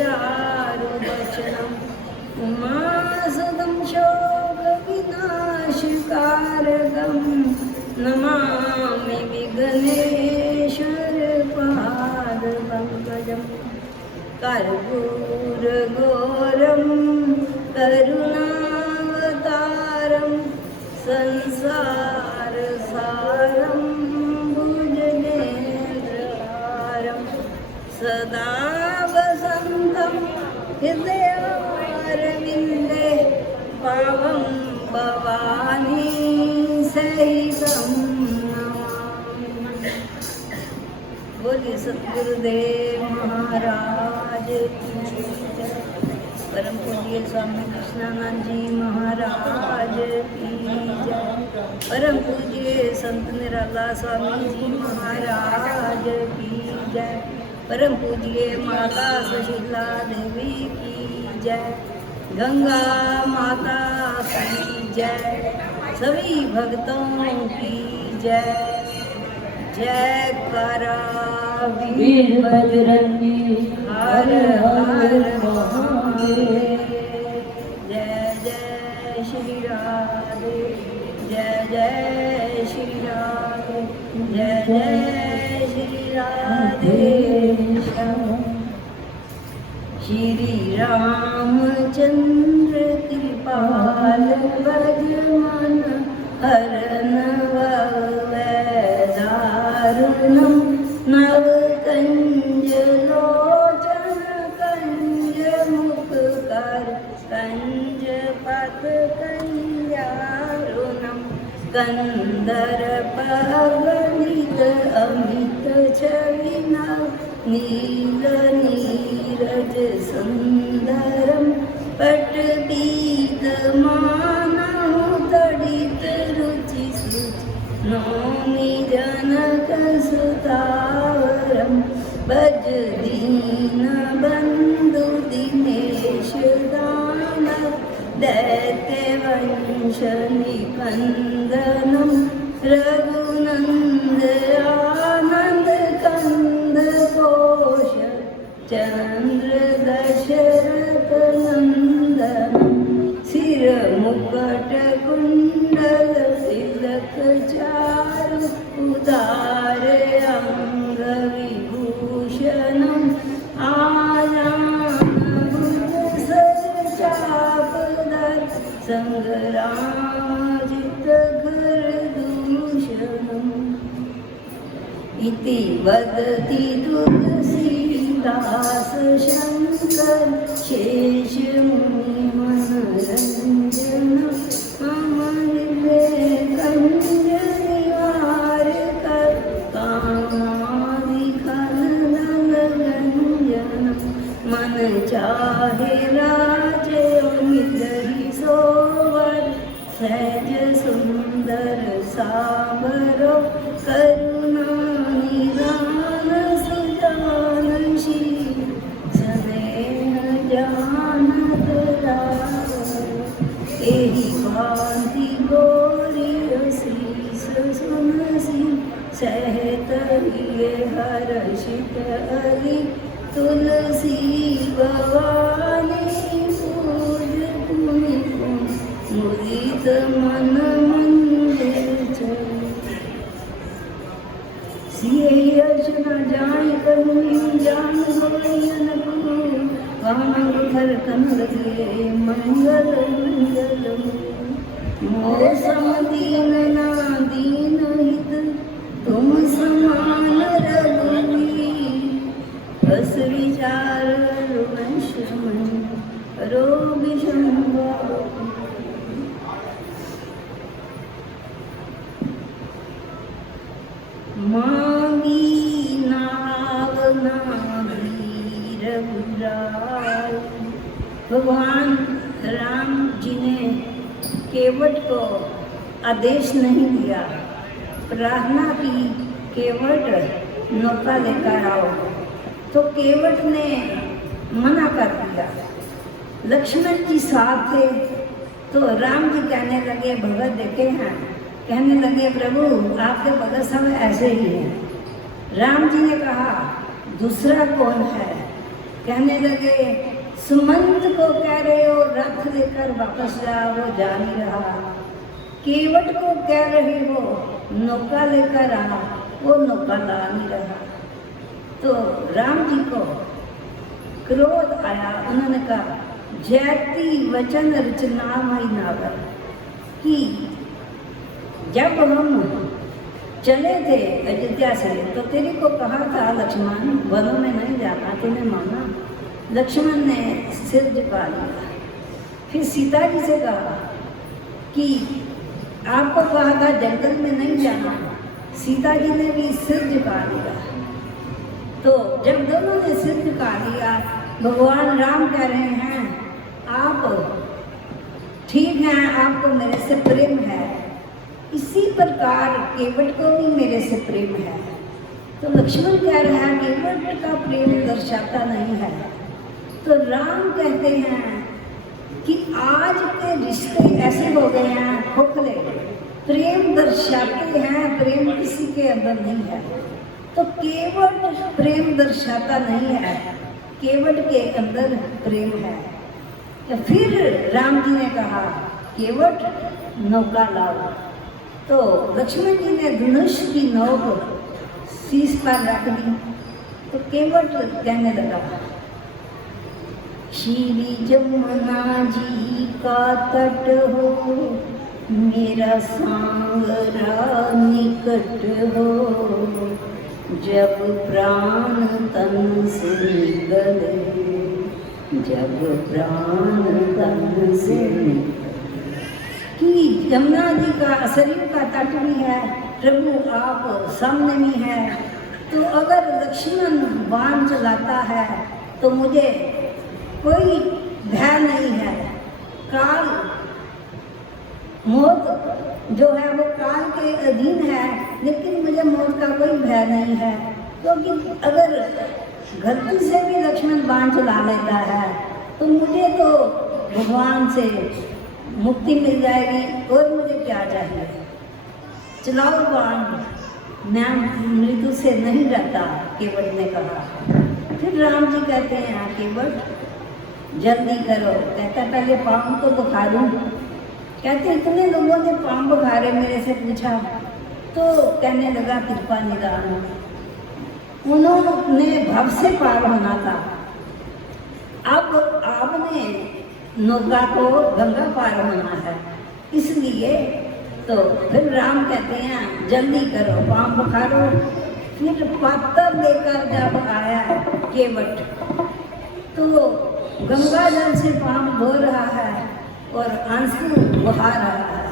चारु वचनम उमासुतं शोकविनाशकारकं नमामि विघ्नेश्वरपादपङ्कजं कर्पूरगौरं करुणावतारं संसारसारं भुजनेन्द्रहारं सदा वसन्तं हृदयारविन्दे पावं भवानी सहितं नमामि। बोलिए सद्गुरुदेव महाराज की जय। परम पूज्य स्वामी कृष्णानंद जी महाराज की जय। परम पूज्य संत निराला स्वामी जी महाराज की जय। परम पूज्य माता सुशीला देवी की जय। गंगा माता की जय। सभी भक्तों की जय। जय करा वीर बजरंगी हर हर महादेव। जय जय श्री राधे जय जय श्री राधे जय जय श्री राधे श्याम। श्री रामचंद्र कृपाल भजमन हरन दारुणं नव कंज लोचन कंज मुखकर कंज पथ कंजारुणं कंदर पवनित अमित छविना नील नीरज सुंदरम पटपीतमानहु तडित रुचि नौमि जनकसुतावरं भज दीनबन्धु दिनेश दानव दैत्यवंशनिकन्दनं रघुनन्द आनन्द कंद घोष चन्द्र दशरथ नन्दनं शिरमुकुट कुण्डल तिलक चारु उदार अंग विभूषणं आजानुभुज सरचापधर संग्राजित खरदूषणम् इति वदति तुलसीदास शंकर शेषमुनि मनरंजन मम हृदय कंज निवारक कामादिखनदलगंजन मन चाहे राजयोनिधि सोवर सहज सुंदर सावरो करुणा निदान सुजान शील स्नेह जानत एहि भांति गोरी शीस सुनसी सहत हिये हर्षित अरि तुलसी भवानी पूज पुनि मुदित मन मंदिर चल। सिए अर्चना जाय करुणी जान गोयन गुरु वामन घर कन लगे मंगल मंगल मोसम दीन ना दीन हित तुम समान रघुवीर बस विचार वंश मन रोग शंभो। मांगी नावना वीर बुराई। भगवान राम जी ने केवट को आदेश नहीं दिया, प्रार्थना की केवट नौका लेकर आओ, तो केवट ने मना कर दिया। लक्ष्मण जी साथ थे तो राम जी कहने लगे, भगत देखे हैं, कहने लगे प्रभु आपके भगत सब ऐसे ही हैं। राम जी ने कहा दूसरा कौन है? कहने लगे सुमंत को कह रहे हो रथ लेकर वापस जा, वो जा नहीं रहा। केवट को कह रहे हो नौका लेकर आ, वो नौका ला नहीं रहा। तो राम जी को क्रोध आया। उन्होंने कहा जैती वचन रचना मई नागर, कि जब हम चले थे अयोध्या से तो तेरे को कहा था लक्ष्मण वनों में नहीं जाना, तूने माना। लक्ष्मण ने सिर झुका लिया। फिर सीता जी से कहा कि आपको कहा था जंगल में नहीं जाना, सीता जी ने भी सिर झुका लिया। तो जब दोनों ने सिर झुका लिया, भगवान राम कह रहे हैं आप ठीक हैं, आपको मेरे से प्रेम है, इसी प्रकार केवट को भी मेरे से प्रेम है। तो लक्ष्मण कह रहा है केवट का प्रेम दर्शाता नहीं है। तो राम कहते हैं कि आज के रिश्ते ऐसे हो गए हैं खोखले, प्रेम दर्शाते हैं, प्रेम किसी के अंदर नहीं है। तो केवट प्रेम दर्शाता नहीं है, केवट के अंदर प्रेम है। तो फिर राम जी ने कहा केवट नौका लाओ। तो लक्ष्मण जी ने धनुष की नोक शीश पर रख दी। तो केवट कहने लगा श्री जमुना जी का तट हो, मेरा सांगरा निकट हो, जब प्राण तन से निकले, जब प्राण तन से निकले। कि यमुना जी का शरीर का तट भी है, प्रभु आप सामने भी है। तो अगर लक्ष्मण बाण चलाता है तो मुझे कोई भय नहीं है। काल मौत जो है वो काल के अधीन है, लेकिन मुझे मौत का कोई भय नहीं है। क्योंकि अगर गलती से भी लक्ष्मण बाण चला लेता है तो मुझे तो भगवान से मुक्ति मिल जाएगी, और मुझे क्या चाहिए। चलाओ बाण, मैं मृत्यु से नहीं डरता, केवट ने कहा। फिर राम जी कहते हैं केवट जल्दी करो। कहता पहले पाँव को बुखारूं। कहते इतने लोगों ने पाँव बुखारे, मेरे से पूछा। तो कहने लगा कृपा निदान, उन्होंने भव से पार होना था, अब आपने नौका को गंगा पार होना है, इसलिए। तो फिर राम कहते हैं जल्दी करो, पाँव बुखारो। फिर पात्र लेकर जब आया केवट तो गंगा जल से पाँव धो रहा है और आंसू बहा रहा है।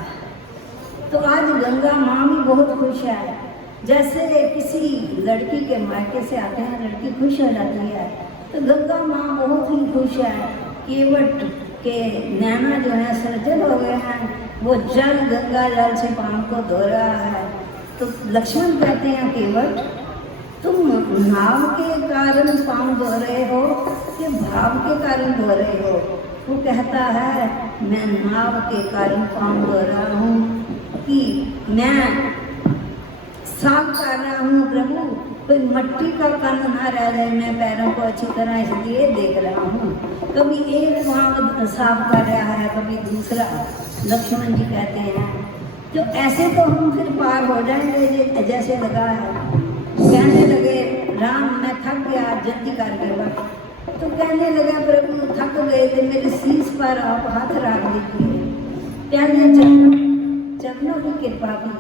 तो आज गंगा माँ भी बहुत खुश है। जैसे किसी लड़की के मायके से आते हैं, लड़की खुश हो जाती है, तो गंगा माँ बहुत ही खुश है। केवट के नैना जो है सजल हो गए हैं, वो जल गंगा जल से पाँव को धो रहा है। तो लक्ष्मण कहते हैं केवट तुम नाव के कारण पाँव धो रहे हो कि भाव के कारण धो रहे हो। वो कहता है मैं नाव के कारण पाँव धो रहा हूँ, कि मैं साफ कर रहा हूँ प्रभु, कोई मट्टी का कण ना रह जाए मैं पैरों को अच्छी तरह, इसलिए देख रहा हूँ। कभी एक पाँव साफ कर रहा है, कभी दूसरा। लक्ष्मण जी कहते हैं तो ऐसे तो हम फिर पार हो जाएंगे जैसे लगा है। कहने लगे राम मैं थक गया, जल्दी करके वक्त। तो कहने लगा प्रभु थक गए थे, मेरे शीश पर आप हाथ रख दीजिए। कहने चरणों की कृपा की,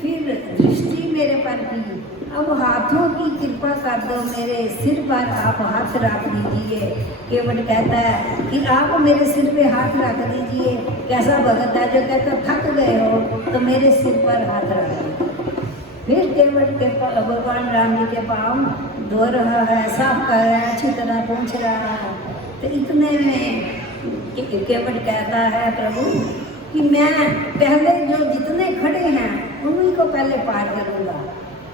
फिर दृष्टि मेरे पर की, अब हाथों की कृपा कर दो, मेरे सिर पर आप हाथ रख दीजिए। केवट कहता है कि आप मेरे सिर पे हाथ रख दीजिए। कैसा भगत है जो कहता थक गए हो तो मेरे सिर पर हाथ रख दीजिए। फिर केवट के भगवान राम जी के पाँव धो रहा है, साफ कर रहा है, अच्छी तरह पहुँच रहा है। तो इतने में केवट कहता है प्रभु कि मैं पहले जो जितने खड़े हैं उन्हीं को पहले पार करूँगा।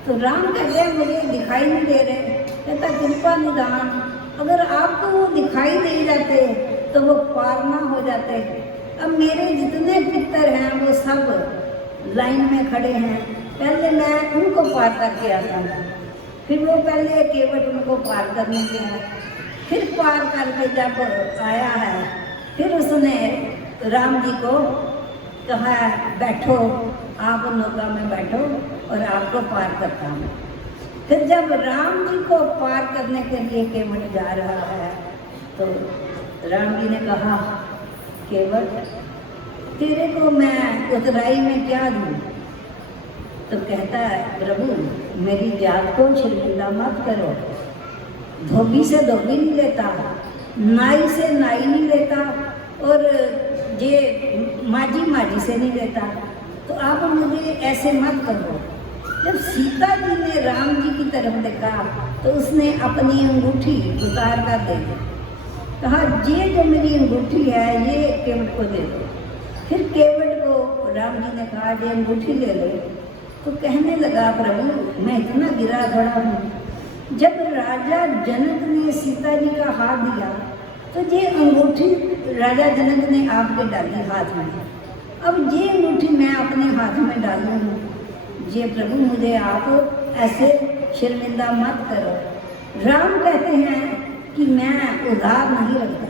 तो राम कहते हैं मुझे दिखाई नहीं दे रहे। कहता कृपा निदान, अगर आपको वो दिखाई दे जाते तो वो पार ना हो जाते। अब मेरे जितने पितर हैं वो सब लाइन में खड़े हैं, पहले मैं उनको पार करके आता हूँ। फिर वो पहले केवट उनको पार करने गया। फिर पार करके जब आया है, फिर उसने राम जी को कहा बैठो, आप नौका में बैठो और आपको पार करता हूँ। फिर जब राम जी को पार करने के लिए केवट जा रहा है तो राम जी ने कहा केवट तेरे को मैं उतराई में क्या दूँ? तो कहता है प्रभु मेरी जात को शर्मिंदा मत करो, धोबी से धोबी नहीं लेता, नाई से नाई नहीं लेता और ये माझी से नहीं लेता, तो आप मुझे ऐसे मत करो। जब सीता जी ने राम जी की तरफ देखा तो उसने अपनी अंगूठी उतार कर दे दी, कहा ये जो मेरी अंगूठी है ये केवट को दे दो। फिर केवट को राम जी ने कहा ये अंगूठी ले लो, तो कहने लगा प्रभु मैं इतना गिरा पड़ा हूँ। जब राजा जनक ने सीता जी का हाथ दिया तो ये अंगूठी राजा जनक ने आपके डाली हाथ में, अब ये अंगूठी मैं अपने हाथ में डालू हूँ, ये प्रभु मुझे आप ऐसे शर्मिंदा मत करो। राम कहते हैं कि मैं उधार नहीं रखता।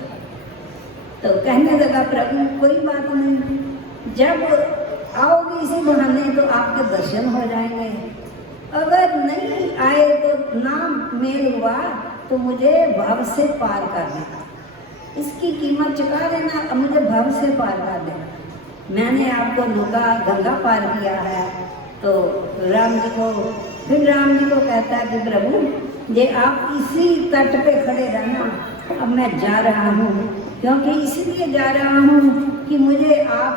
तो कहने लगा प्रभु कोई बात नहीं, जब आओगे इसी बहाने तो आपके दर्शन हो जाएंगे, अगर नहीं आए तो ना मेल हुआ तो मुझे भव से पार कर देना, इसकी कीमत चुका देना, अब मुझे भव से पार कर देना। मैंने आपको गंगा पार किया है। तो राम जी को कहता है कि प्रभु ये आप इसी तट पे खड़े रहना, अब मैं जा रहा हूँ, क्योंकि इसलिए जा रहा हूँ कि मुझे आप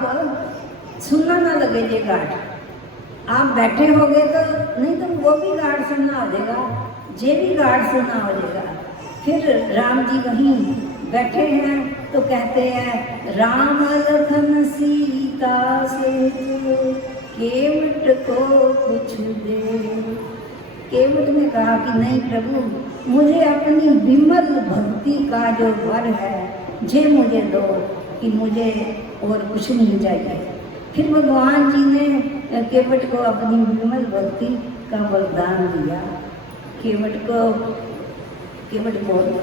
सुनना ना लगे ये घाट, आप बैठे होगे तो नहीं तो वो भी घाट सुनना हो जाएगा, ये भी घाट सुनना हो जाएगा। फिर राम जी वहीं बैठे हैं तो कहते हैं राम लखन सीता से केवट को कुछ दे। केवट ने कहा कि नहीं प्रभु मुझे अपनी विमल भक्ति का जो वर है ये मुझे दो, कि मुझे और कुछ नहीं चाहिए। फिर भगवान जी ने केवट को अपनी विमल भक्ति का वरदान दिया। केवट को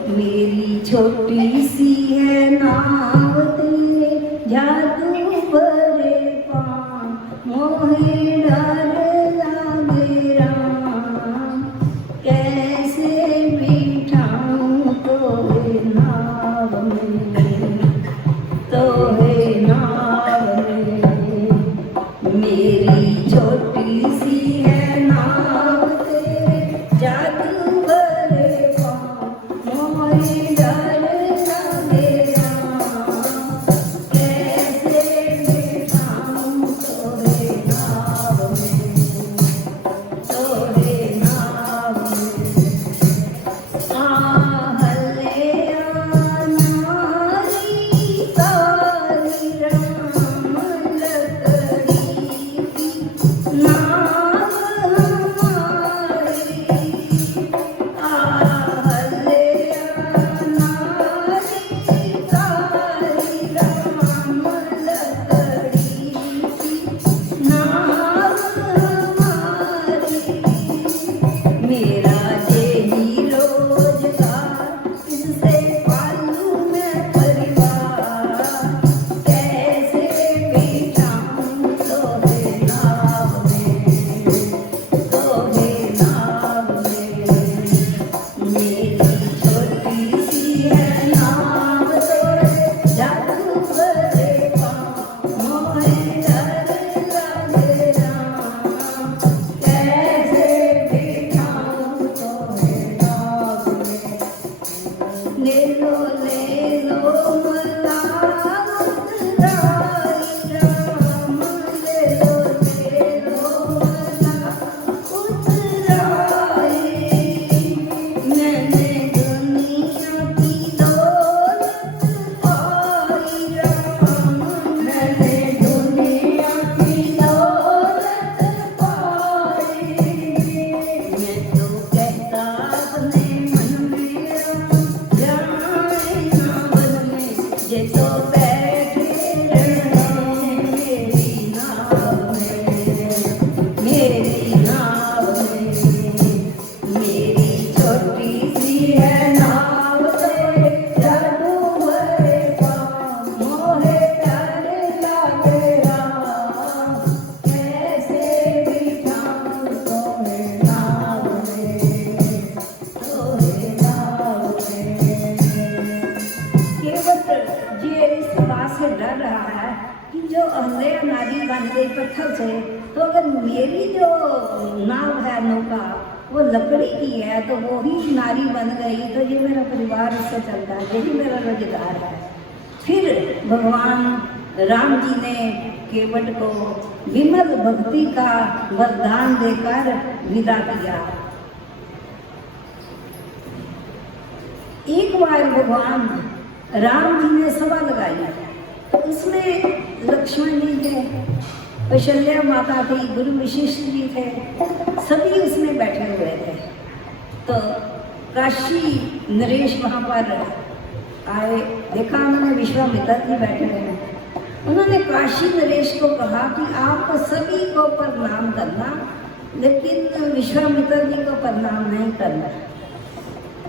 मेरी छोटी सी है नाव तेरे जादू भरे पाँव मोहे डर लागे राम, कैसे बिठाऊं तोहे नाव में, तोहे नाव में। मेरी छोटी सी है नाव तेरे जादू भरे पाँव मोहे डर लागे राम, कैसे बिठाऊं तोहे नाव में, तोहे नाव में। आहले नारी तारी राम लकड़ी की नाव हमारी, आहले नारी तारी राम लकड़ी की नाव हमारी। मेरा यही रोजगार इससे पालू मैं परिवार, कैसे बिठाऊं तोहे नाव में, तोहे नाव में। मेरी छोटी सी है नाव तोरे जादू भरे पाँव मोहे डर लागे राम, कैसे बिठाऊं तोहे नाव में। ले लो मला उतराई राम, ले लो मला उतराई। मैंने दुनिया की दौलत पाई राम, मैंने दुनिया की दौलत पाई। मैं तो कहता अपने मन में राम जाने ना बन में, ये तो बैठे रहने मेरी नाव में, मेरी नाव में। मेरी छोटी सी है नाव तेरे ये इस बात से डर रहा है कि जो अहल्या नारी बन गई पत्थर से, तो अगर मेरी जो नाव है नौका वो लकड़ी की है तो वो ही नारी बन गई, तो ये मेरा परिवार इससे चलता है, यही मेरा रोजगार है। फिर भगवान राम जी ने केवट को विमल भक्ति का वरदान देकर विदा किया। एक बार भगवान राम जी ने सभा लगाई, तो उसमें लक्ष्मण जी थे, कौशल्या माता थी, गुरु वशिष्ठ जी थे, सभी उसमें बैठे हुए थे। तो काशी नरेश वहाँ पर आए, देखा उन्होंने विश्वामित्र जी बैठे हुए हैं। उन्होंने काशी नरेश को कहा कि आप सभी को प्रणाम करना, लेकिन विश्वामित्र जी को प्रणाम नहीं करना।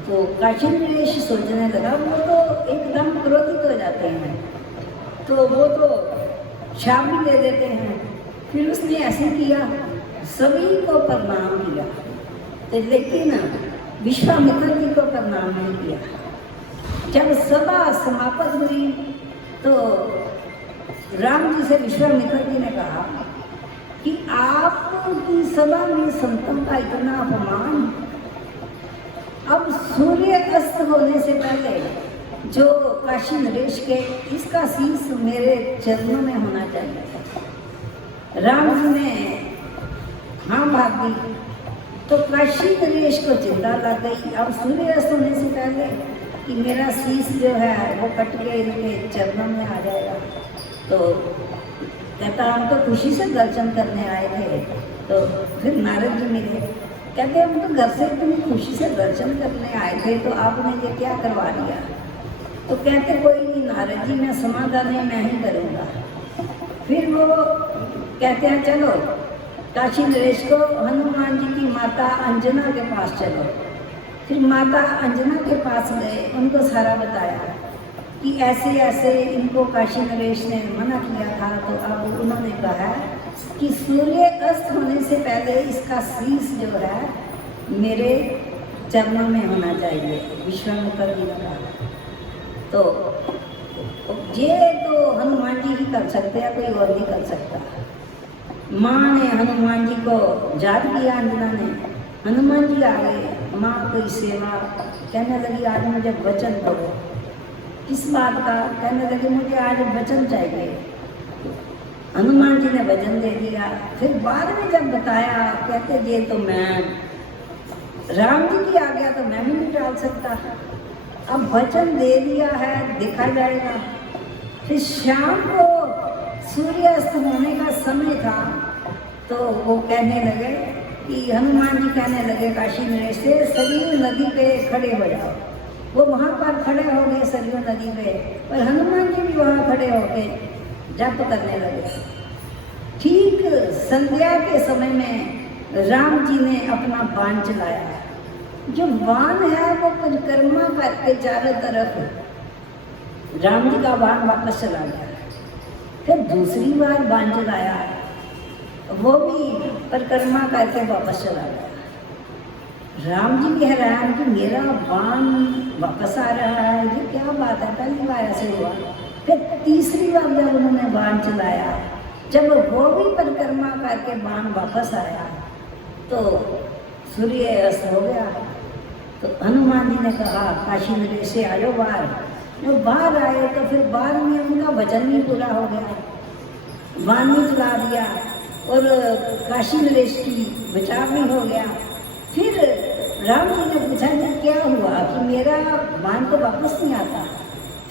तो काशी नरेश सोचने लगा, वो तो एकदम क्रोधित हो जाते हैं, तो वो तो शाप भी दे देते हैं। फिर उसने ऐसे किया, सभी को प्रणाम किया, तो लेकिन विश्वामित्र जी को प्रणाम नहीं किया। जब सभा समाप्त हुई तो राम जी से विश्वामित्र जी ने कहा कि आपकी सभा में संतों का इतना अपमान, अब सूर्य अस्त होने से पहले जो काशी नरेश के, इसका शीश मेरे चरणों में होना चाहिए। राम जी ने हाँ बात दी, तो काशी नरेश को चिंता लग गई, अब सूर्य अस्त होने से पहले कि मेरा शीश जो है वो कट के इनके चरणों में आ जाएगा। तो कहता हम तो खुशी से दर्शन करने आए थे। तो फिर नारद जी मिले, कहते हम तो घर से इतनी खुशी से दर्शन करने आए थे, तो आपने ये क्या करवा दिया। तो कहते कोई नहीं नारद जी, मैं समाधान मैं ही करूँगा। फिर वो कहते हैं चलो काशी नरेश को हनुमान जी की माता अंजना के पास चलो। फिर माता अंजना के पास गए, उनको सारा बताया कि ऐसे ऐसे इनको काशी नरेश ने मना किया था। तो अब उन्होंने कहा कि सूर्य अस्त होने से पहले इसका शीश जो है मेरे चरणों में होना चाहिए, विश्वामित्र जी ने कहा। तो ये तो हनुमान जी ही कर सकते हैं, कोई और नहीं कर सकता। माँ ने हनुमान जी को याद किया, अंजना ने, हनुमान जी आ गए, माँ कोई सेवा, कहने लगी आज मुझे वचन दो। किस बात का, कहने लगे मुझे आज वचन चाहिए। हनुमान जी ने वचन दे दिया। फिर बाद में जब बताया, कहते ये तो मैं राम जी की आज्ञा तो मैं भी नहीं टाल सकता, अब वचन दे दिया है, देखा जाएगा। फिर शाम को सूर्यास्त होने का समय था, तो वो कहने लगे कि हनुमान जी कहने लगे काशी नरेश से, सरयू नदी पे खड़े हो जाओ। वो वहाँ पर खड़े हो गए सरयू नदी पे, और हनुमान जी भी वहाँ खड़े हो गए, जप करने लगे। ठीक संध्या के समय में राम जी ने अपना बाण चलाया। जो बाण है वो परिक्रमा करके चारों तरफ राम जी का बाण वापस चला गया। फिर दूसरी बार बाण चलाया, वो भी परिक्रमा करके वापस चला गया। राम जी भी हैरान कि मेरा बाण वापस आ रहा है, ये क्या बात है, पहली बार ऐसे हुआ। फिर तीसरी बार जब उन्होंने बाण चलाया, जब वो भी परिक्रमा करके बाण वापस आया, तो सूर्य अस्त हो गया। तो हनुमान जी ने कहा काशी नरेश से आयो बाहर। जो बाहर आए तो फिर बाद में उनका वचन भी पूरा हो गया, बाण भी चला दिया और काशी नरेश की बचाव भी हो गया। फिर राम जी ने पूछा कि क्या हुआ कि मेरा बाण तो वापस नहीं आता।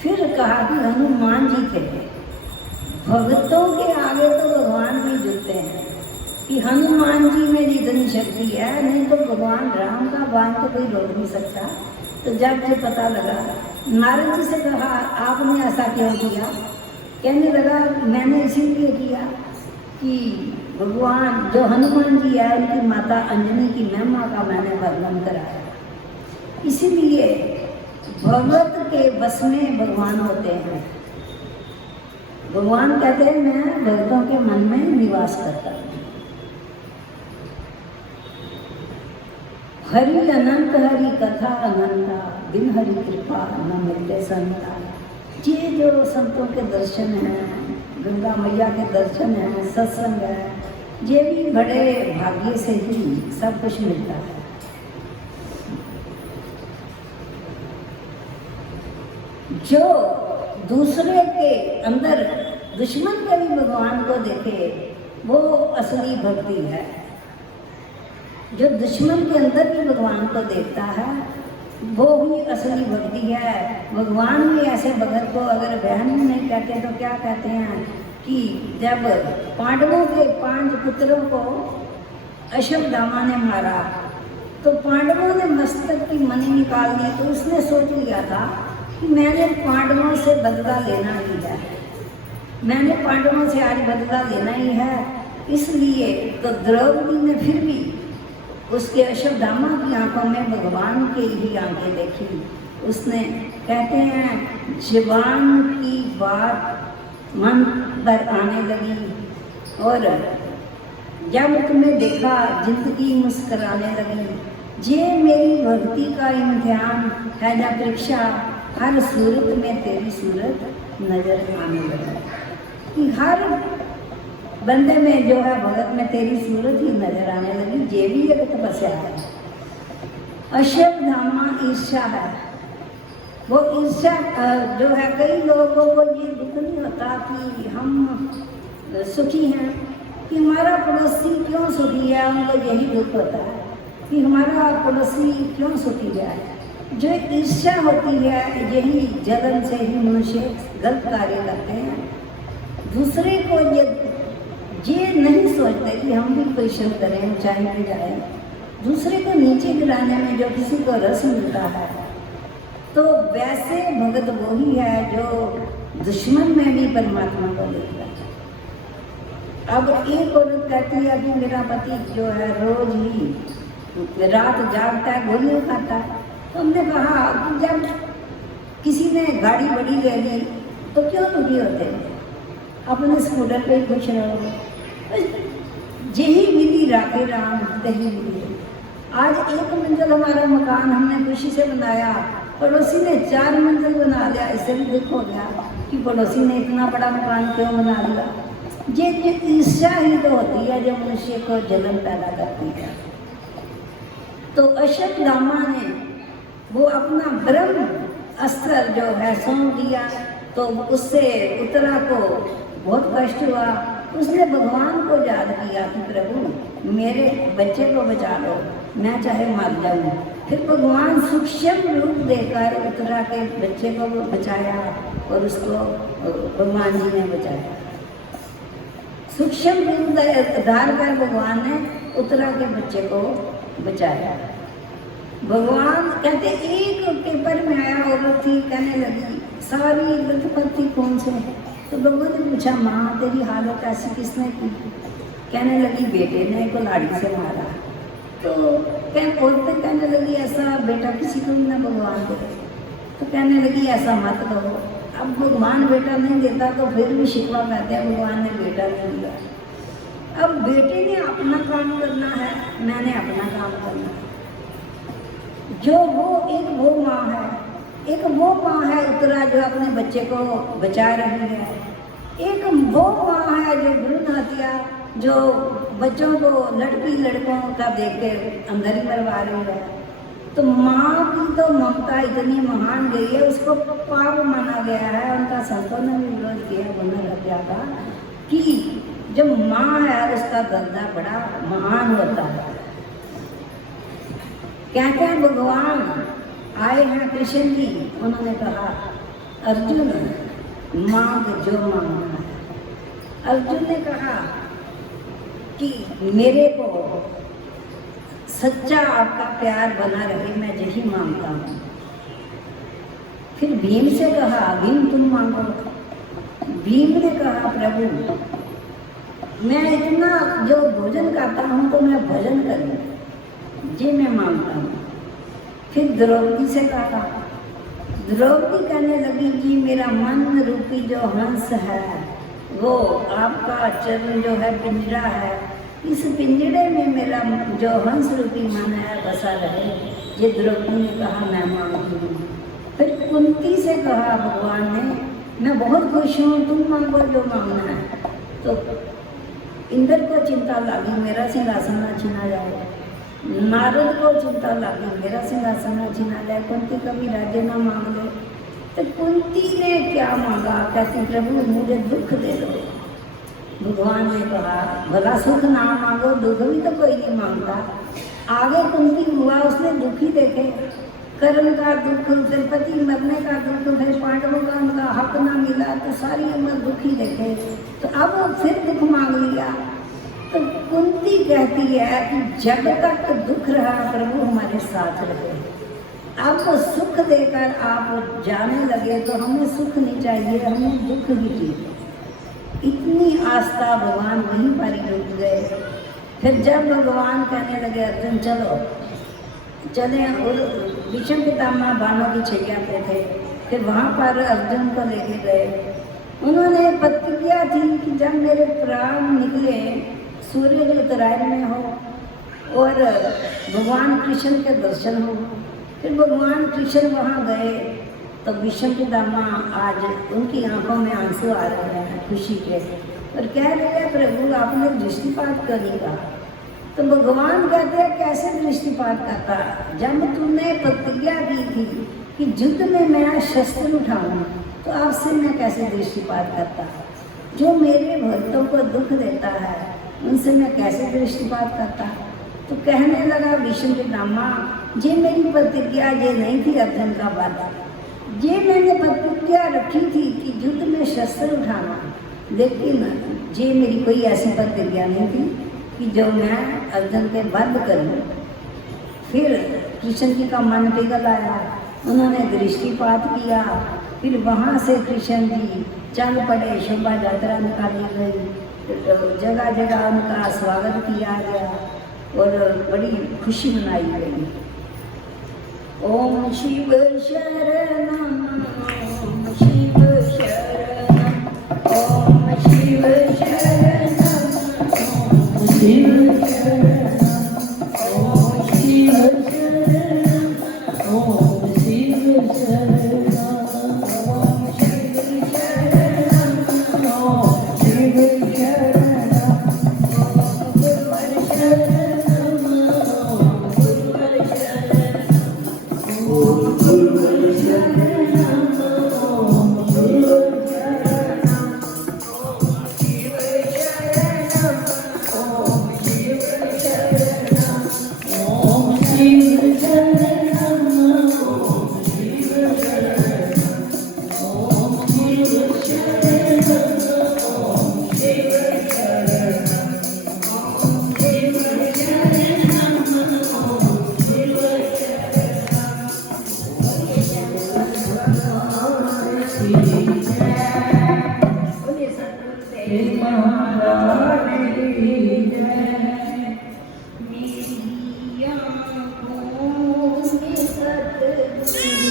फिर कहा कि हनुमान जी थे, भक्तों के आगे तो भगवान भी झुकते हैं, कि हनुमान जी में इतनी शक्ति है, नहीं तो भगवान राम का बाण तो कोई रोक नहीं सकता। तो जब ये पता लगा, नारद जी से कहा आपने ऐसा क्यों किया। कहने लगा मैंने इसीलिए किया कि भगवान जो हनुमान जी है उनकी माता अंजनी की महिमा का मैंने वर्णन कराया। इसीलिए भगवत के बस में भगवान होते हैं। भगवान कहते हैं मैं भक्तों के मन में निवास करता हूँ। हरि अनंत हरि कथा अनंता, बिन हरि कृपा न मिलते संता। ये जो संतों के दर्शन हैं, गंगा मैया के दर्शन हैं, सत्संग है, ये भी बड़े भाग्य से ही सब कुछ मिलता है। जो दूसरे के अंदर दुश्मन के भी भगवान को देखे वो असली भक्ति है। जो दुश्मन के अंदर भी भगवान को देखता है वो भी असली भक्ति है। भगवान भी ऐसे भगत को अगर बहन भी नहीं कहते तो क्या कहते हैं कि जब पांडवों के 5 पुत्रों को अश्वत्थामा ने मारा तो पांडवों ने मस्तक की मणि निकाल दी, तो उसने सोच लिया था कि मैंने पांडवों से बदला लेना ही है, मैंने पांडवों से आज बदला लेना ही है। इसलिए तो द्रौपदी ने फिर भी उसके अश्वत्थामा की आंखों में भगवान की ही आंखें देखी। उसने कहते हैं जुबान की बात मन पर आने लगी और जब तुम्हें देखा जिंदगी मुस्कुराने लगी। ये मेरी भक्ति का इम्तिहान है या परीक्षा, हर सूरत में तेरी सूरत नजर आने लगी। कि हर बंदे में जो है भगत में तेरी सूरत ही नजर आने लगी। ये भी एक तपस्या है। अश्वत्थामा ईर्ष्या है। वो ईर्ष्या जो है, कई लोगों को ये दुख नहीं होता कि हम सुखी हैं, कि हमारा पड़ोसी क्यों सुखी है, उनको यही दुख होता है कि हमारा पड़ोसी क्यों सुखी है। जो ईर्ष्या होती है, यही जलन से ही मनुष्य गलत कार्य करते हैं। दूसरे को ये नहीं सोचते कि हम भी परिश्रम करें, ऊंचाई पे जाएं। दूसरे को नीचे गिराने में जो किसी को रस मिलता है, तो वैसे भगत वही है जो दुश्मन में भी परमात्मा को देखता है। अब एक औरत कहती है कि मेरा पति जो है रोज ही रात जागता है, गोलियां खाता है। तो हमने कहा कि जब किसी ने गाड़ी बड़ी ले ली तो क्यों दुखी होते हैं, अपने स्कूटर पे ही खुश रहो। यही विधि राखे राम दही विधि। आज 1 मंजिल हमारा मकान हमने खुशी से बनाया, पड़ोसी ने 4 मंजिल बना लिया, इससे भी दुख हो गया कि पड़ोसी ने इतना बड़ा मकान क्यों बना लिया। ये ईर्ष्या ही तो होती है जो मनुष्य को जलन पैदा करती है। तो अश्वत्थामा ने वो अपना ब्रह्म अस्त्र जो है सौंप दिया, तो उससे उत्तरा को बहुत कष्ट हुआ। उसने भगवान को याद किया कि प्रभु मेरे बच्चे को बचा लो, मैं चाहे मर जाऊँ। फिर भगवान सूक्ष्म रूप देकर उत्तरा के बच्चे को बचाया और उसको भगवान जी ने बचाया। सूक्ष्म रूप धार कर भगवान ने उत्तरा के बच्चे को बचाया। भगवान कहते एक पेपर में आया औरत थी, कहने लगी सारी लथपथी कौन से है। तो लोगों ने पूछा माँ तेरी हालत ऐसी किसने की। कहने लगी बेटे ने कुल्हाड़ी से मारा। तो औरतें कहने लगी ऐसा बेटा किसी को भी ना भगवान दे। तो कहने लगी ऐसा मत कहो, अब भगवान बेटा नहीं देता तो फिर भी शिकवा करते हैं भगवान ने बेटा नहीं दिया। अब बेटे ने अपना काम करना है, मैंने अपना काम करना है। जो वो माँ है, एक वो माँ है उत्तरा जो अपने बच्चे को बचा रही है। एक वो माँ है जो भ्रूण हत्या, जो बच्चों को लड़की लड़कों का देख के अंदर ही मरवा रही है। तो माँ की तो ममता इतनी महान गई है, उसको पाप माना गया है। उनका संतों ने भी विरोध किया भ्रूण हत्या का, कि जब माँ है उसका दर्जा बड़ा महान होता है। कहते हैं भगवान आए हैं कृष्ण जी, उन्होंने कहा अर्जुन मांग जो मांगना है। अर्जुन ने कहा कि मेरे को सच्चा आपका प्यार बना रहे, मैं यही मांगता हूँ। फिर भीम से कहा भीम तुम मांगो। भीम ने कहा प्रभु मैं इतना जो भोजन करता हूँ तो मैं भोजन करूँ, ये मैं मांगता हूँ। फिर द्रौपदी से कहा, द्रौपदी कहने लगी कि मेरा मन रूपी जो हंस है वो आपका चरण जो है पिंजरा है, इस पिंजरे में मेरा जो हंस रूपी मन है बसा रहे। ये द्रौपदी ने कहा मैं मांगती हूँ। फिर कुंती से कहा भगवान ने मैं बहुत खुश हूँ, तुम मांगो जो मांगना है। तो इंद्र को चिंता लगी मेरा सिंहासन ना छीना जाए, नारद को चिंता लगी मेरा सिंहासन ना छीना जाए, कुंती कभी राज्य ना मांग ले। तो कुंती ने क्या मांगा, कहती प्रभु मुझे दुख दे दो। भगवान ने कहा भला सुख ना मांगो, दुख भी तो कोई नहीं मांगता। आगे कुंती हुआ उसने दुख ही देखे, कर्म का दुख, फिर पति मरने का दुख, फिर पांडवों का उनका हक ना मिला, तो सारी उम्र दुख ही देखे। तो अब वो फिर दुख मांग लिया। तो कुंती कहती है कि जब तक दुख रहा प्रभु हमारे साथ रहे, आपको सुख देकर आप जाने लगे तो हमें सुख नहीं चाहिए, हमें दुख ही चाहिए। इतनी आस्था भगवान वहीं पर ही रुक गए। फिर जब भगवान कहने लगे अर्जुन चलो चले, और विषम पितामह बाणों की छैया पे थे, फिर वहाँ पर अर्जुन को लेके गए। उन्होंने प्रतिज्ञा थी कि जब मेरे प्राण निकले सूर्य जो उत्तरायण में हो और भगवान कृष्ण के दर्शन हो। फिर भगवान कृष्ण वहाँ गए तो विषम पितामह आज उनकी आंखों में आंसू आ रहे हैं खुशी के, और कह रहे हैं प्रभु आपने दृष्टिपात क्यों नहीं कहा। तो भगवान कहते हैं कैसे दृष्टिपात करता, जब तुमने प्रतिज्ञा की थी कि युद्ध में मैं शस्त्र उठाऊं तो आपसे मैं कैसे दृष्टिपात करता। जो मेरे भक्तों को दुख देता है उनसे मैं कैसे दृष्टिपात करता। तो कहने लगा विष्णु पितामह ये मेरी प्रतिज्ञा ये नहीं थी अर्जुन का वादा, ये मैंने प्रतिज्ञा रखी थी कि युद्ध में शस्त्र उठाना, लेकिन ये मेरी कोई ऐसी प्रतिज्ञा नहीं थी कि जो मैं अर्जुन के वध करूं। फिर कृष्ण जी का मन पिघल आया, उन्होंने दृष्टिपात किया। फिर वहाँ से कृष्ण जी चल पड़े, शोभा यात्रा निकाली गई, तो जगह जगह उनका स्वागत किया गया और बड़ी खुशी मनाई गई। ओम शिव शरणम, ओम शिव शरणम, ओम शिव शरणम, ओम शिव शरणम, ओम शिव शरणम, ओम शिव शरणम, ओम शिव शरणम, ओम शिव शरणम, ओम गुरुवर शरणम, ओम गुरुवर शरणम, ओम गुरुवर शरणम, ओम गुरुवर शरणम, ओम शिव शरणम, ओम शिव शरणम, ओम शिव शरणम, ओम शिव शरणम, ओम गुरुवर शरणम, ओम शिव शरणम, ओम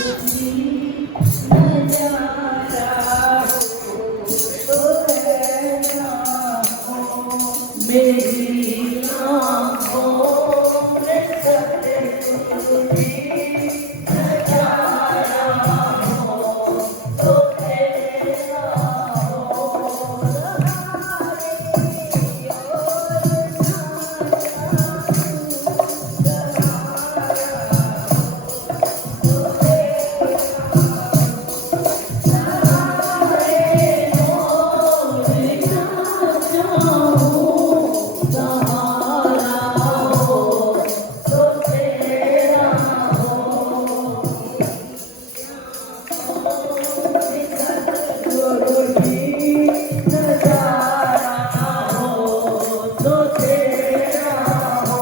शिव शरणम, ओम शिव मेरी आँखों में सतगुरु जी नजारा हो तो तेरा हो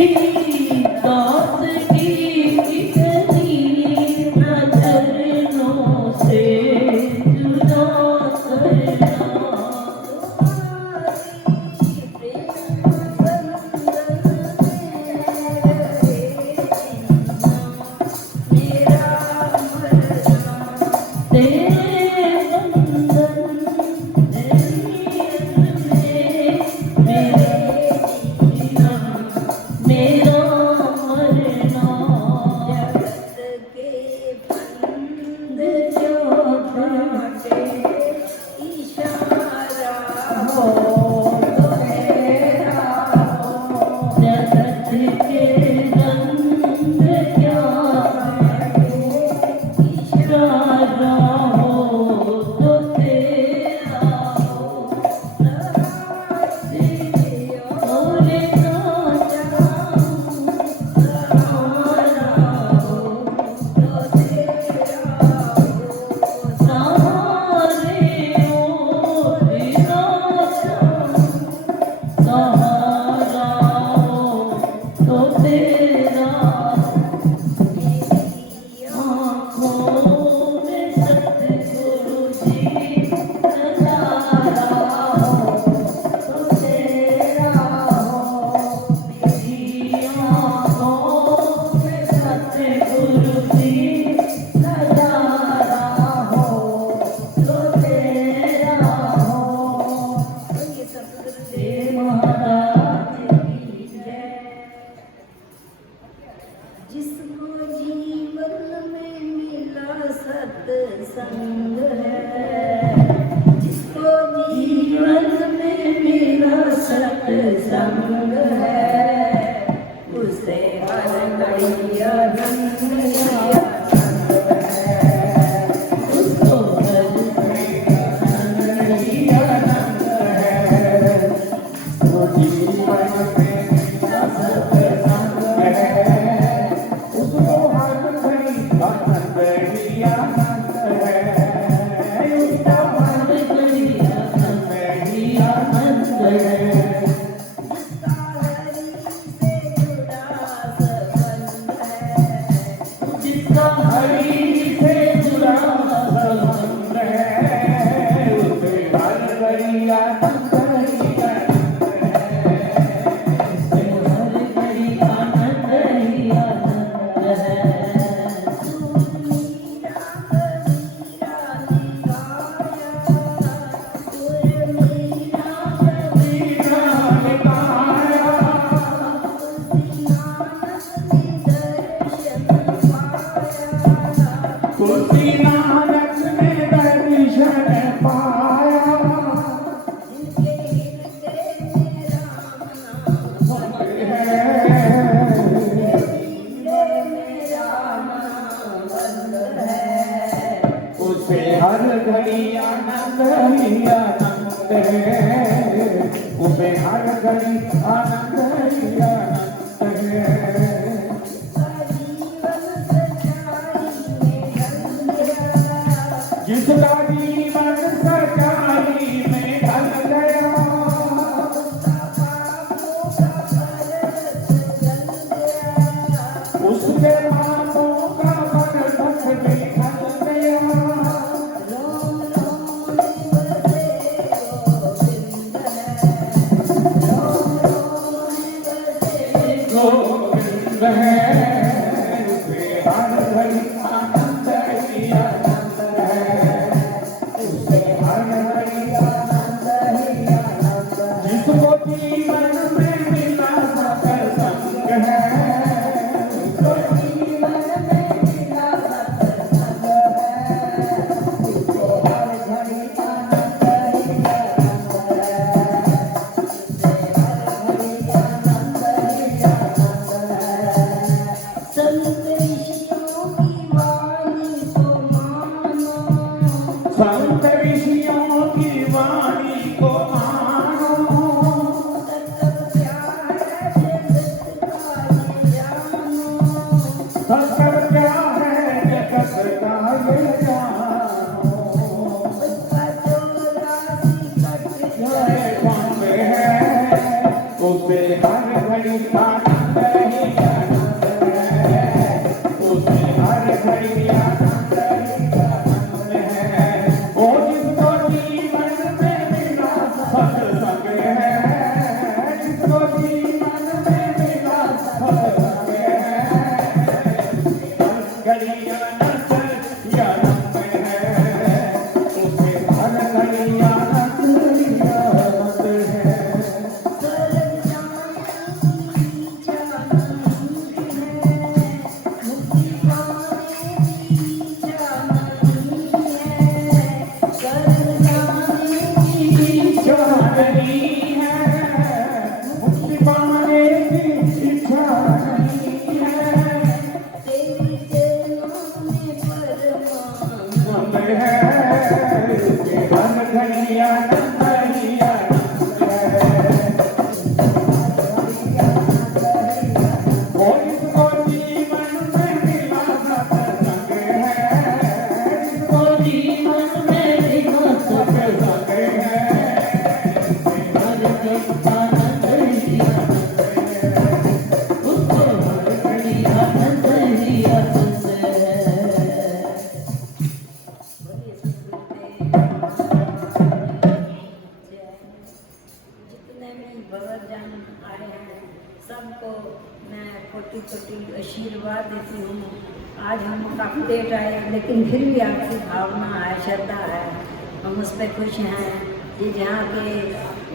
दास की कितनी नजरों से जुदा करना। तेरे बंधन मेरा मरना। जगत के फंद जो बाटे इशारा हो तो तेरा हो। जगत के रंग क्या इशारा हो तो तेरा हो। मोरे ना जाऊं सहारा हो तो तेरा हो। सहारे हो बिना सहारा हो तो तेरा आँखों में सतगुरु जी नजारा हो तो तेरा हो। मेरी आँखों में सतगुरु जी नजारा हो तो तेरा हो। ये सतगुरु हे महाराज की जय। जिसको जीवन में मिला सत्संग है, जिसको जीवन में मिला सत्संग है, उसे हर घड़ी आनंद ही आनंद है। उसको हर आनंद ही आनंद है। वो जीवन में मेरा सत्संग है, उसको हर घड़ी आनंद ही आनंद है। उसको हर घड़ी आनंद ही आनंद है। जिसका हरि से जुड़ा संबंध है, जिसका हरि से जुड़ा संबंध है, उसे हर घड़ी आनंद ही आनंद है। उसको हर घड़ी आनंद ही आनंद है। मीरा कबीरा ने गाया, गुर मीरा मीरा ने गाया, तुलसी नानक ने दर्शन पाया, तुलसी नानक ने दर्शन पाया। जिनके हृदय में राम नाम हृदय में राम नाम बंद है। उसे हर घड़ी आनंद ही आनंद है। उसे हर घड़ी आनंद ही आनंद है। जिसका जीवन सच्चाई में ढल जिसका जीवन सच्चाई में ढल गया, गया, उसका पापों का बरस जल गया। उसके पापों का बंधन भी ढल गया। रोम रोम में बसे गोविंद है, रोम रोम में बसे गोविंद है, उसे हर घड़ी आनंद ही आनंद है। उसे हर घड़ी आनंद ही आनंद है। जिसको जीवन में मिला सत्संग है, जिसको जीवन में मिला सत्संग है, उसको हर घड़ी आनंद ही आनंद है। उससे हर घड़ी आनंद ही आनंद है। संत ऋषियों की वाणी को मानो, संत ऋषियों की वाणी को मानो। सत्संग क्या है जगत का ये जानो। सत्संग क्या है जगत का ये जानो। उसका चौरासी कट जय पंग है, उसे हर घड़ी आनंद घड़ी आनंद ही आनंद है। ओ जिसको जीवन में मिला सत्संग है, जिसको जीवन में मिला सत्संग है, घड़ी आनंद ही आनंद है, उसे हर घड़ी आनंद ही आनंद है। सबको मैं कोटि कोटि आशीर्वाद देती हूँ। आज हम काफ़ी लेट आए, लेकिन फिर भी आपकी भावना है, श्रद्धा है, हम उस पर खुश हैं कि जहाँ के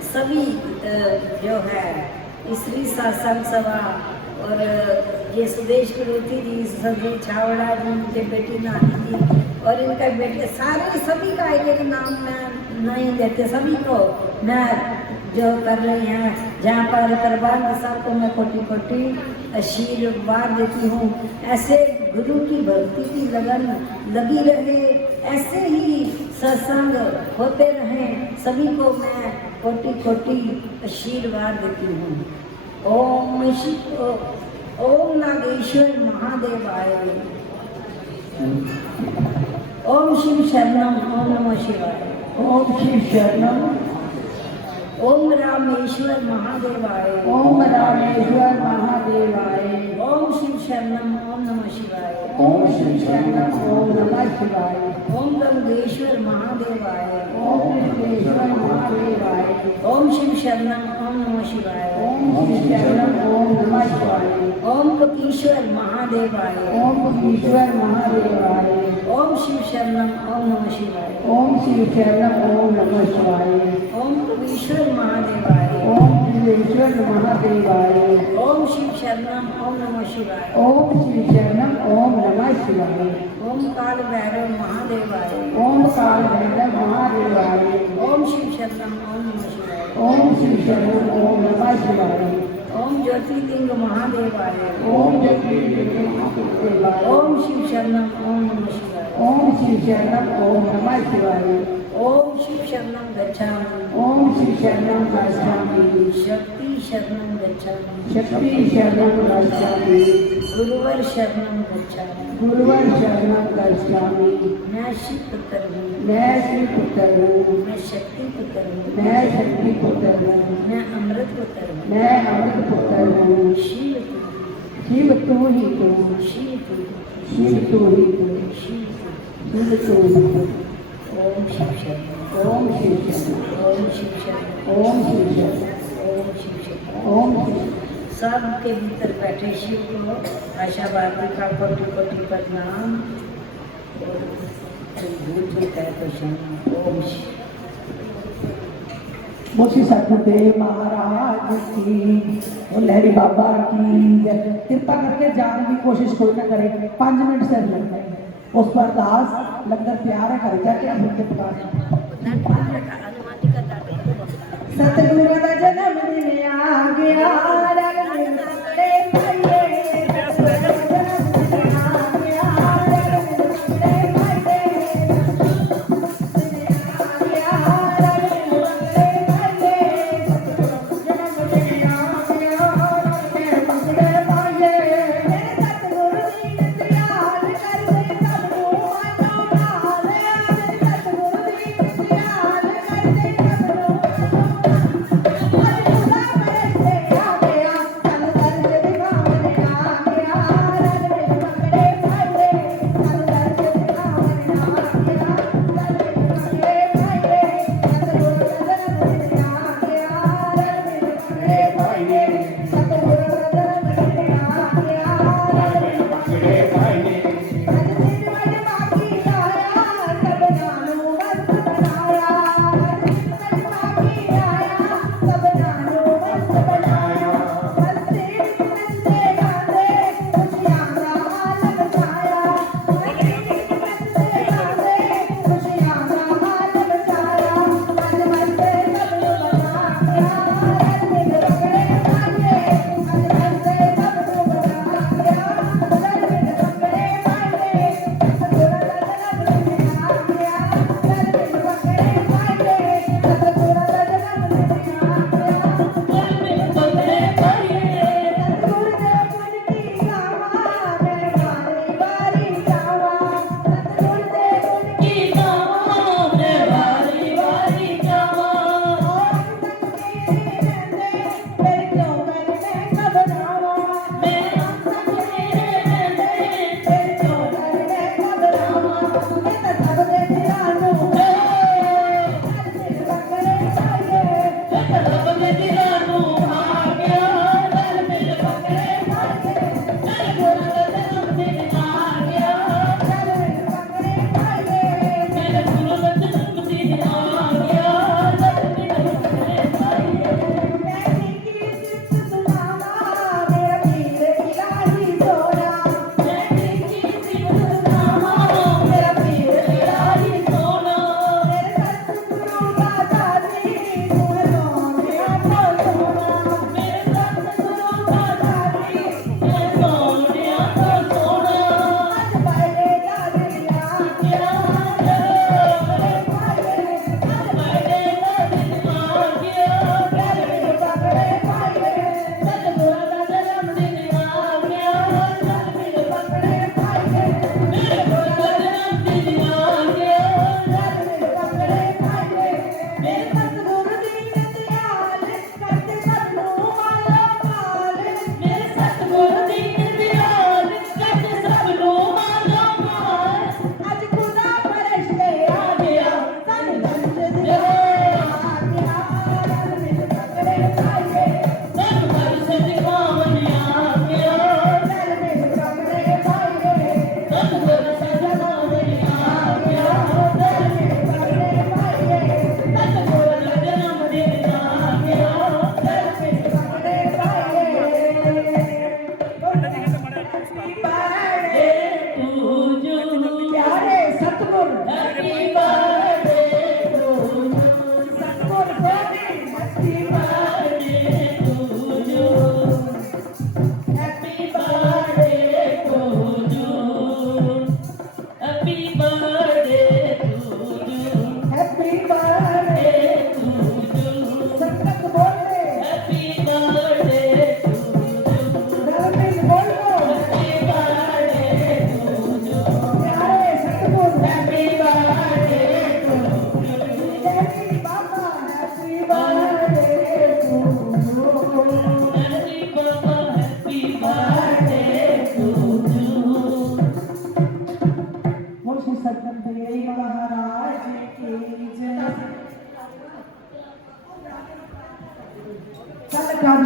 सभी जो है श्री सत्संग सभा और ये सुदेश प्रवृत्ति जी, संजय छावड़ा जी, उनके बेटी नानी जी और इनका बेटे, सारे सभी का एक एक नाम मैं नहीं लेते, सभी को मैं जो कर रही हैं, जहाँ पर दरबार में सबको मैं कोटि कोटि आशीर्वाद देती हूँ। ऐसे गुरु की भक्ति की लगन लगी रहे, ऐसे ही सत्संग होते रहें, सभी को मैं कोटि कोटि आशीर्वाद देती हूँ। ओम नागेश्वर महादेवाय, ओम शिव शरणम, ओम नमः शिवाय, ओम शिव शरणम, ओम रामेश्वर महादेवाय, ओम रामेश्वर महादेवाय, ओम शिव शरणम, ओम नमः शिवाय, ओम शिव शरणम, ओम नमः शिवाय, ओम गंगेश्वर महादेवाय, ओम विश्वेश्वर महादेवाय, ओम शिव शरणम, ओम नमः शिवाय, ओम शिव शरणम, ओम नमः शिवाय, ओम कपीश्वर महादेवाय, ओम ईश्वर महादेवाय, ओम शिव शरणम, ओम नमः शिवाय, ओम शिव शरणम, ओम नमः शिवाय, ओम कपीश्वर महादेवाय, ओम विश्वेश्वर महादेवाय, ओम शिव शरणम, ओम नमः शिवाय, ओम शिव शरणम, ओम नमः शिवाय, ओम काल भैरव महादेवाय, ओम काल भैरव महादेवाय, ओम शिव शरणम, ओम नमः शिवाय, ओम शिव शरणम, ओम नमः शिवाय, ओम ज्योतिर्लिंग महादेवाय, ओम ज्योतिर्लिंग महादेवाय, ओम शिव शरणम, ओम नमः शिवाय, ओम शिव शरणम, ओम नमः शिवाय, ओम शिव शरणम गच्छामि, ओम शिव शरणम गच्छामि, शक्ति शरणम गच्छामि, शक्ति शरणम गच्छामि, गुरुवर शरणम गच्छामि, गुरुवर शरणम गच्छामि, मैं शिव पुत्र हूँ, मैं श्री पुत्र हूँ, मैं शक्ति पुत्र हूँ, मैं शक्ति पुत्र हूँ, मैं अमृत पुत्र हूँ, मैं अमृत पुत्र हूँ, शिव तू, शिव तू ही तू, शिव तू, शिव तू ही तू, शिव तू। शिव तू ही तू, ओम शिव शरणम, ओम शिव शरणम, ओम शिव शरणम, ओम शिव शरणम, ओम शिव शरणम। ओम शिव सबके भीतर बैठे शिव को आशावादी का कोटि कोटि प्रणाम और भूल चूक है तो क्षमा। ओम शिव। मुझे सतदेव महाराज की और लहरी बाबा की जय। कृपा करके जाने की कोशिश कोई ना करे, 5 मिनट से लगते हैं उस पर दास लंगर तैयार है, घर जाके हम उनके पुकार सतगुरु का जन्म दिन आ गया, रंग बड़े भाइये, सतगुरु का जन्म दिन आ गया, रंग बड़े भाइये, आ गया, रंग बड़े भाइये, सतगुरु का जन्म दिन आ गया, रंग बड़े भाइये, सतगुरु जी इंतजार करते सबको आजो डाल, सतगुरु जी इंतजार करते सबको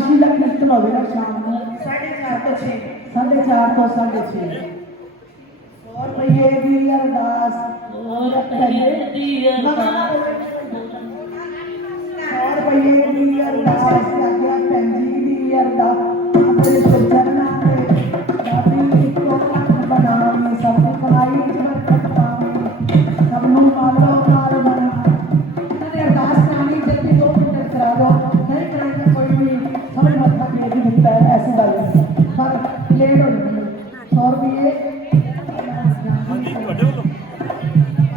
एकादशी का कीर्तन होगा शाम को 4:30 तो 6, 4:30 तो 6:30। और भैया दी अरदास, और कहिए दी अरदास, और भैया दी अरदास, लग्या पंजी दी अरदास, अपने चरना पे दादी को बनावी, सब कलाई बरकत पावी, सब नु मालो कार बना। इन्होंने अरदास करानी, जल्दी 2 मिनट करा दो, नहीं कराएंगे कोई भी समझ मत टेक दिखता है, ऐसी बात है पर लेट हो जाएगी। 100 रुपये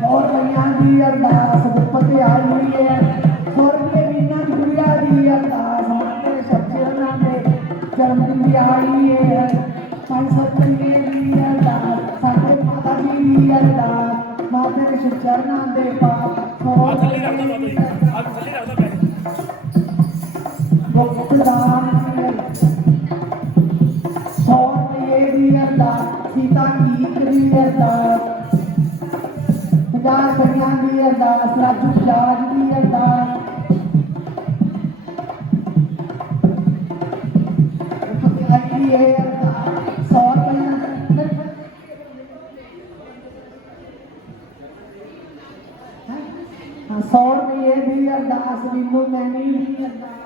और भैया दी अरदास दुपट्टे आई हुई है। 100 रुपये मीना की गुड़िया दी अरदास, हमारे सच्चे नामे जन्मदिन भी आई है। 500 रुपये दी अरदास, साढ़े माता जी दी अरदास, माता के चरणा दे पाप भुगतान 100 रुपये दी अरदास, सीता की दी अरदास, 50 कन्या दी अरदास, राजू बजाज दी अरदास, आई है अरदास 100 रुपये। हाँ 100 रुपये दी अरदास, रीनू मैनी दी अरदास,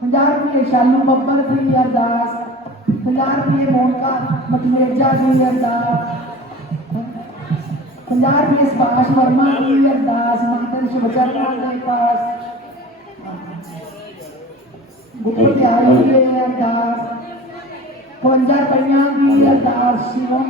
50 रुपये शालू बब्बर दी अरदास, 50 रुपये मोनका मटमेजा दी अरदास, 50 रुपये सुभाष वर्मा की अरदास, माता शिव चरणा के पास गुप्त आई है अरदास, 52 रुपया की अरदास शिव